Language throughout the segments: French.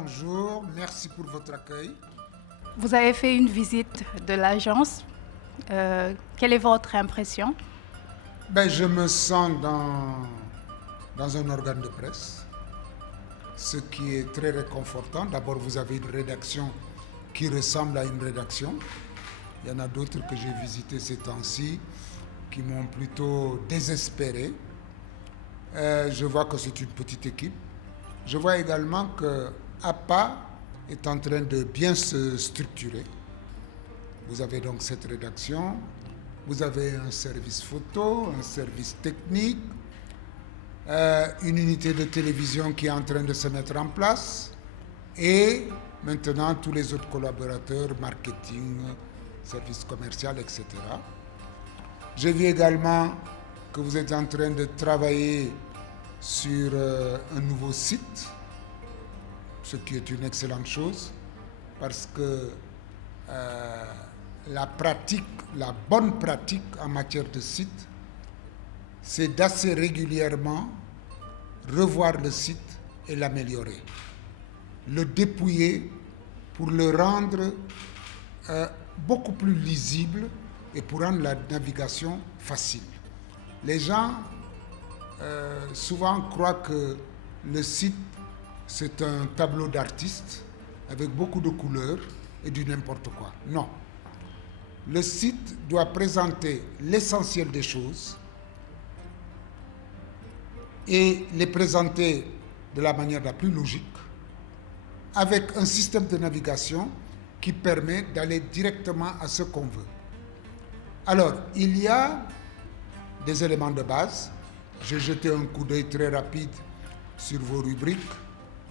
bonjour, merci pour votre accueil. Vous avez fait une visite de l'agence. Quelle est votre impression? Je me sens dans un organe de presse, ce qui est très réconfortant. D'abord, vous avez une rédaction qui ressemble à une rédaction. Il y en a d'autres que j'ai visitées ces temps-ci qui m'ont plutôt désespéré. Je vois que c'est une petite équipe. Je vois également que APA est en train de bien se structurer. Vous avez donc cette rédaction, vous avez un service photo, un service technique, une unité de télévision qui est en train de se mettre en place et maintenant tous les autres collaborateurs, marketing, service commercial, etc. J'ai vu également que vous êtes en train de travailler sur un nouveau site, ce qui est une excellente chose parce que la bonne pratique en matière de site, c'est d'assez régulièrement revoir le site et l'améliorer, le dépouiller pour le rendre beaucoup plus lisible et pour rendre la navigation facile. Les gens souvent croient que le site c'est un tableau d'artiste avec beaucoup de couleurs et du n'importe quoi. Non. Le site doit présenter l'essentiel des choses et les présenter de la manière la plus logique avec un système de navigation qui permet d'aller directement à ce qu'on veut. Alors, il y a des éléments de base. J'ai jeté un coup d'œil très rapide sur vos rubriques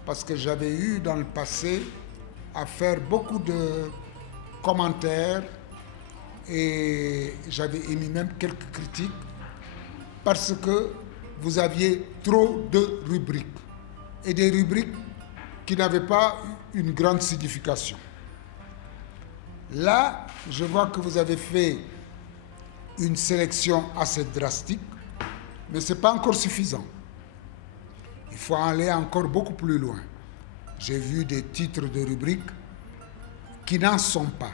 parce que j'avais eu dans le passé à faire beaucoup de commentaires et j'avais émis même quelques critiques parce que vous aviez trop de rubriques et des rubriques qui n'avaient pas une grande signification. Là, je vois que vous avez fait une sélection assez drastique, mais ce n'est pas encore suffisant. Il faut aller encore beaucoup plus loin. J'ai vu des titres de rubriques qui n'en sont pas.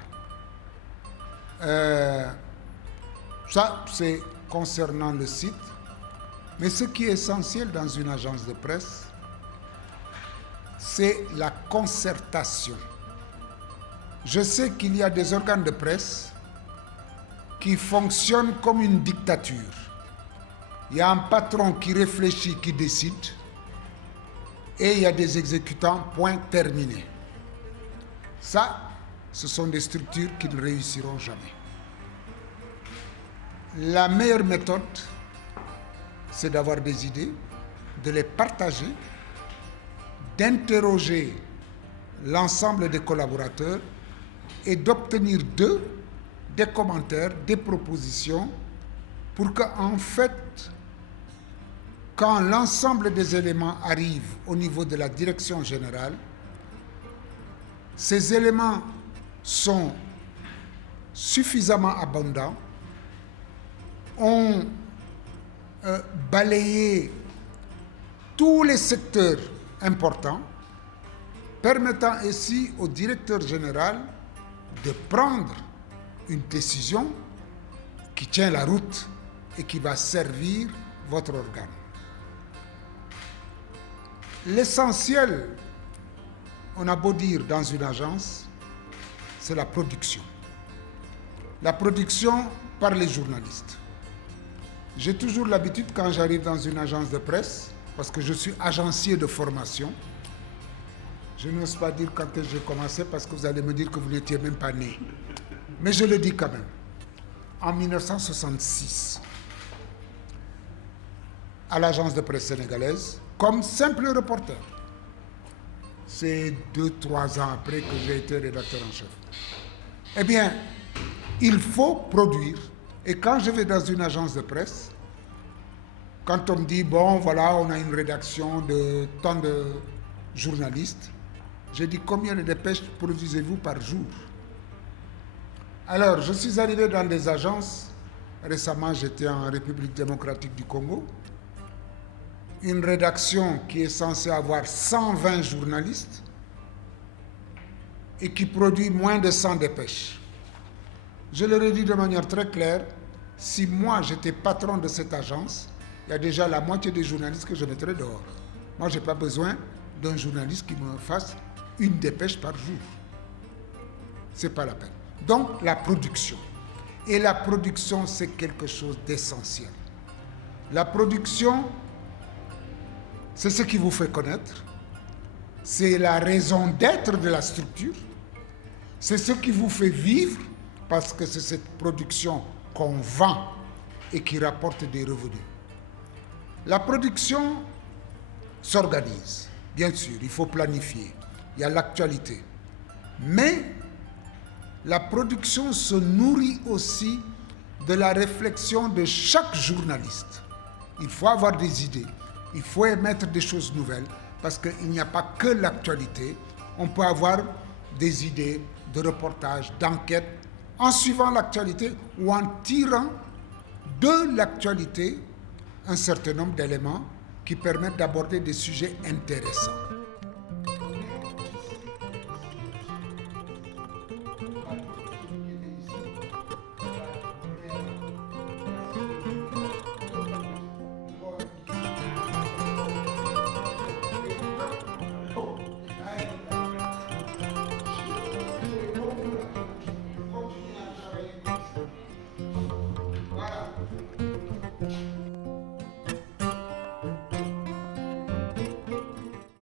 Ça, c'est concernant le site. Mais ce qui est essentiel dans une agence de presse, c'est la concertation. Je sais qu'il y a des organes de presse qui fonctionnent comme une dictature. Il y a un patron qui réfléchit, qui décide, et il y a des exécutants, point terminé. Ça, ce sont des structures qui ne réussiront jamais. La meilleure méthode, c'est d'avoir des idées, de les partager, d'interroger l'ensemble des collaborateurs et d'obtenir d'eux des commentaires, des propositions pour qu'en fait, quand l'ensemble des éléments arrivent au niveau de la direction générale, ces éléments sont suffisamment abondants, ont balayé tous les secteurs importants, permettant ainsi au directeur général de prendre une décision qui tient la route et qui va servir votre organe. L'essentiel, on a beau dire dans une agence, c'est la production. La production par les journalistes. J'ai toujours l'habitude quand j'arrive dans une agence de presse, parce que je suis agencier de formation, je n'ose pas dire quand j'ai commencé parce que vous allez me dire que vous n'étiez même pas né. Mais je le dis quand même. En 1966, à l'agence de presse sénégalaise, comme simple reporter. C'est 2-3 ans après que j'ai été rédacteur en chef. Eh bien, il faut produire. Et quand je vais dans une agence de presse, quand on me dit, bon, voilà, on a une rédaction de tant de journalistes, je dis, combien de dépêches produisez-vous par jour? Alors, je suis arrivé dans des agences. Récemment, j'étais en République démocratique du Congo. Une rédaction qui est censée avoir 120 journalistes, et qui produit moins de 100 dépêches. Je leur ai dit de manière très claire, si moi j'étais patron de cette agence, il y a déjà la moitié des journalistes que je mettrais dehors. Moi, je n'ai pas besoin d'un journaliste qui me fasse une dépêche par jour. Ce n'est pas la peine. Donc, la production. Et la production, c'est quelque chose d'essentiel. La production, c'est ce qui vous fait connaître. C'est la raison d'être de la structure. C'est ce qui vous fait vivre, parce que c'est cette production qu'on vend et qui rapporte des revenus. La production s'organise, bien sûr, il faut planifier, il y a l'actualité. Mais la production se nourrit aussi de la réflexion de chaque journaliste. Il faut avoir des idées, il faut émettre des choses nouvelles, parce qu'il n'y a pas que l'actualité. On peut avoir des idées de reportages, d'enquêtes, en suivant l'actualité ou en tirant de l'actualité un certain nombre d'éléments qui permettent d'aborder des sujets intéressants.